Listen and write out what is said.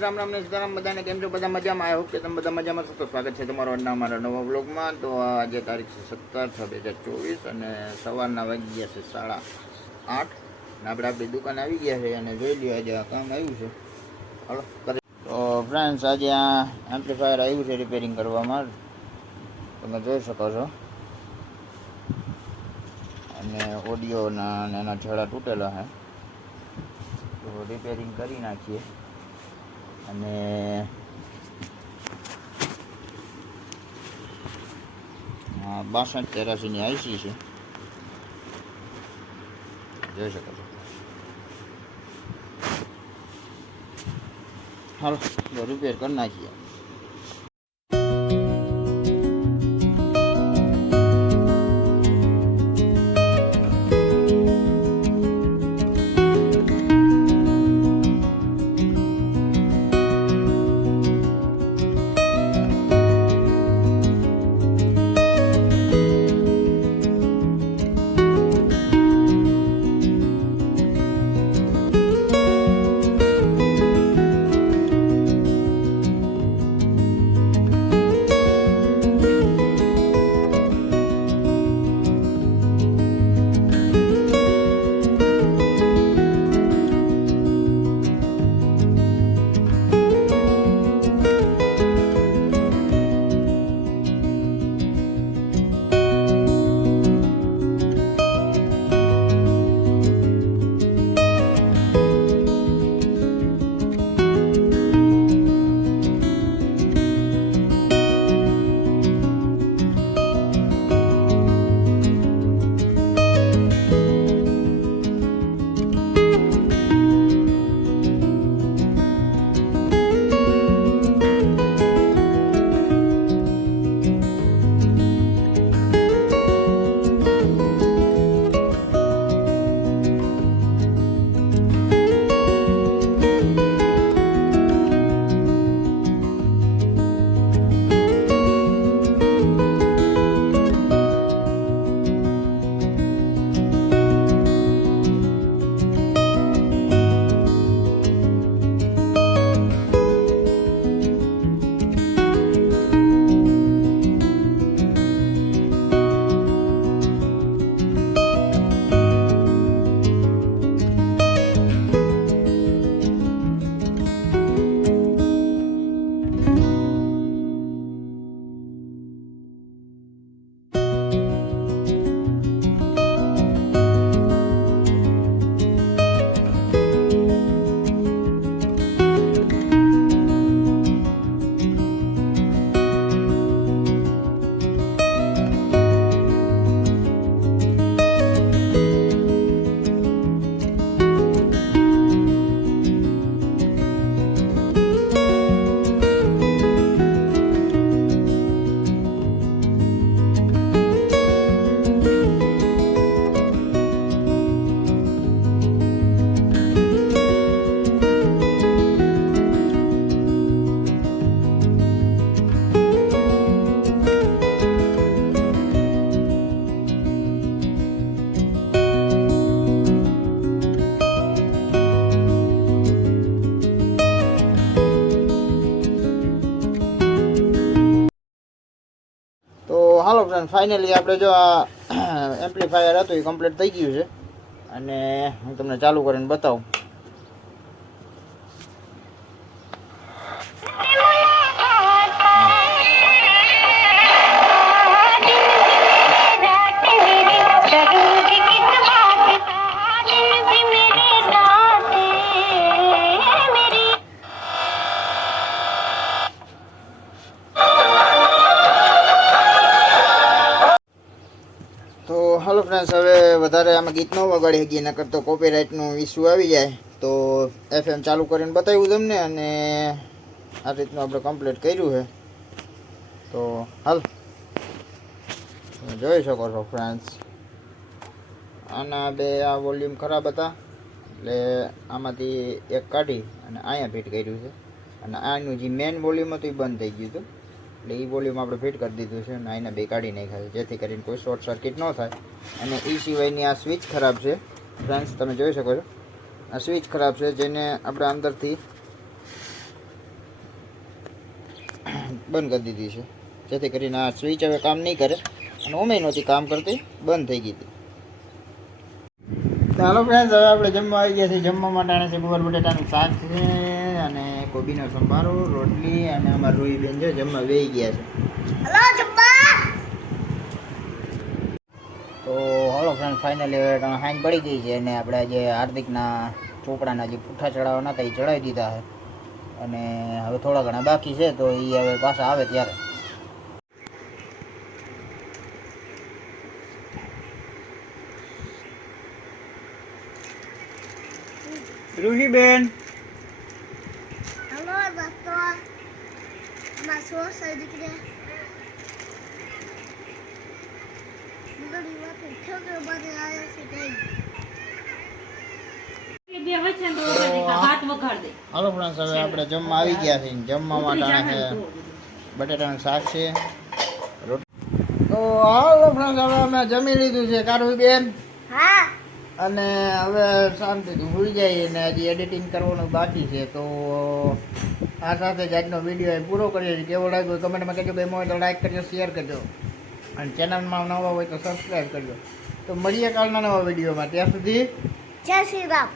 રામ રામ ને સીતારામ બધાને કેમ છો? બધા મજામાં? આઈ હોપ કે તમે બધા મજામાં છો. તો સ્વાગત છે તમારો આજના અમારા નવા વ્લોગમાં. તો આજે તારીખ છે 17/6/2024 અને સવારના વાગી ગયા છે 8:30 અને આપણે આપણી દુકાન આવી ગયા છે અને જોઈ લ્યો આજે આ કામ આવ્યું છે. હાલો તો ફ્રેન્ડ્સ, આજે આ એમ્પ્લીફાયર આવ્યું છે રિપેરિંગ કરવામાં, તમે જોઈ શકો છો. અને ઓડિયોના અને એના છેડા તૂટેલા છે, તો રિપેરિંગ કરી નાખીએ. અને હા 6283ની આઈસી છે, જોઈ શકો છો. હાલો તો રિપેર કરી નાખીએ. હાલો ફ્રેન્ડ, ફાઇનલી આપણે જો આ એમ્પ્લીફાયર હતું એ કમ્પ્લીટ થઈ ગયું છે અને હું તમને ચાલુ કરીને બતાવું. હાલો ફ્રેન્ડ્સ, હવે વધારે આમાં ગીત ન વગાડી શકીએ, નકર તો કોપીરાઇટનું ઇસ્યુ આવી જાય. તો FM ચાલુ કરીને બતાવ્યું તમને અને આ રીતનું આપણે કમ્પ્લીટ કર્યું છે. તો હાલ જોઈ શકો છો ફ્રેન્ડ્સ, આના બે આ વોલ્યુમ ખરાબ હતા એટલે આમાંથી એક કાઢી અને અહીંયા ફિટ કર્યું છે. અને આનું જે મેઇન વોલ્યુમ હતું એ બંધ થઈ ગયું હતું, એટલે એ વોલ્યુમ આપણે ફિટ કરી દીધું છે અને આના બે કાઢી નાખ્યા છે, જેથી કરીને કોઈ શોર્ટ સર્કિટ ન થાય. અને એ સિવાયની આ સ્વિચ ખરાબ છે ફ્રેન્ડ્સ, તમે જોઈ શકો છો. આ સ્વિચ ખરાબ છે, જેને આપણે અંદરથી બંધ કરી દીધી છે, જેથી કરીને આ સ્વિચ હવે કામ નહીં કરે અને ઓમે નહોતી કામ કરતી, બંધ થઈ ગઈ હતી. ચાલો ફ્રેન્ડ્સ, હવે આપણે જમવા આવી ગયા છીએ. જમવા માટે આને છે ગુવાર બટેટાનું શાક છે અને કોબીનો સંભારો, રોટલી અને અમારા રોહીબેન છે જમવા બેસી ગયા છે. તો હાલો ફ્રેન્ડ, ફાઇનલી હવે હાંજ પડી ગઈ છે અને આપણે જે હાર્દિકના ચોપડાના જે પુઠ્ઠા ચડાવવાના હતા એ ચડાવી દીધા છે અને હવે થોડા ઘણા બાકી છે, તો એ હવે પાછા આવે ત્યારે. રૂહીબેન, હલો દોસ્તો, અમારા સોસ દીકરી મુગડી વાતે ઠોકર બાજે આવ્યો છે કઈ બે વચ્ચે તો ભાત વઘાર દે. હાલો ફ્રેન્ડ્સ, હવે આપણે જમવા આવી ગયા છીએ. જમવા માટે આને છે બટેટાનું શાક છે, રોટલી. તો હાલો ફ્રેન્ડ્સ, હવે અમે જમી લીધું છે કારુબેન, હા અને હવે શાંતિથી ભૂલી જઈએ અને હજી એડિટિંગ કરવાનું બાકી છે. તો આ સાથે જ આજનો વિડીયો પૂરો કરીએ છીએ. કેવો લાગ્યો કમેન્ટમાં કહેજો, ગમ્યો હોય તો લાઈક કરજો, શેર કરજો અને ચેનલમાં નવા હોય તો સબસ્ક્રાઈબ કરજો. તો મળીએ કાલના નવા વિડીયોમાં, ત્યાં સુધી જય શ્રી રામ.